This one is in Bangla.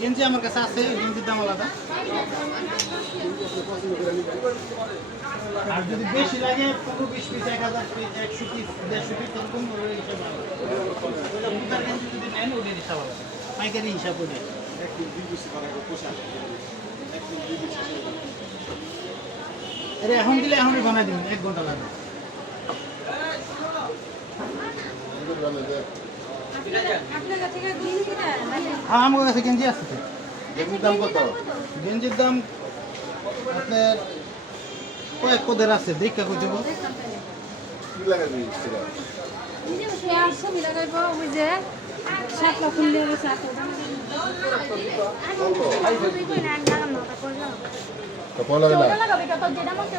গেঞ্জি আমার কাছে আছে, গেঞ্জির দাম আলাদা। আর যদি বেশি লাগে 15-20 পিস, 1000 পিস, 100 পিস, 150 পিস এরকম হিসাব আলাদা। বুতার গেঞ্জি যদি নেন ওদের হিসাব আলাদা, পাইকারি হিসাব করে। আরে এখন দিলে এখনই বানাই দিবেন, 1 ঘন্টা লাগবে। হ্যাঁ আমার কাছে গেঞ্জি আছে। গেঞ্জির দাম কত? গেঞ্জির দাম আপনার কয়েক পদের আছে, দেখা কই দেবো। কি লাগাবি সেটা? তো পয়লা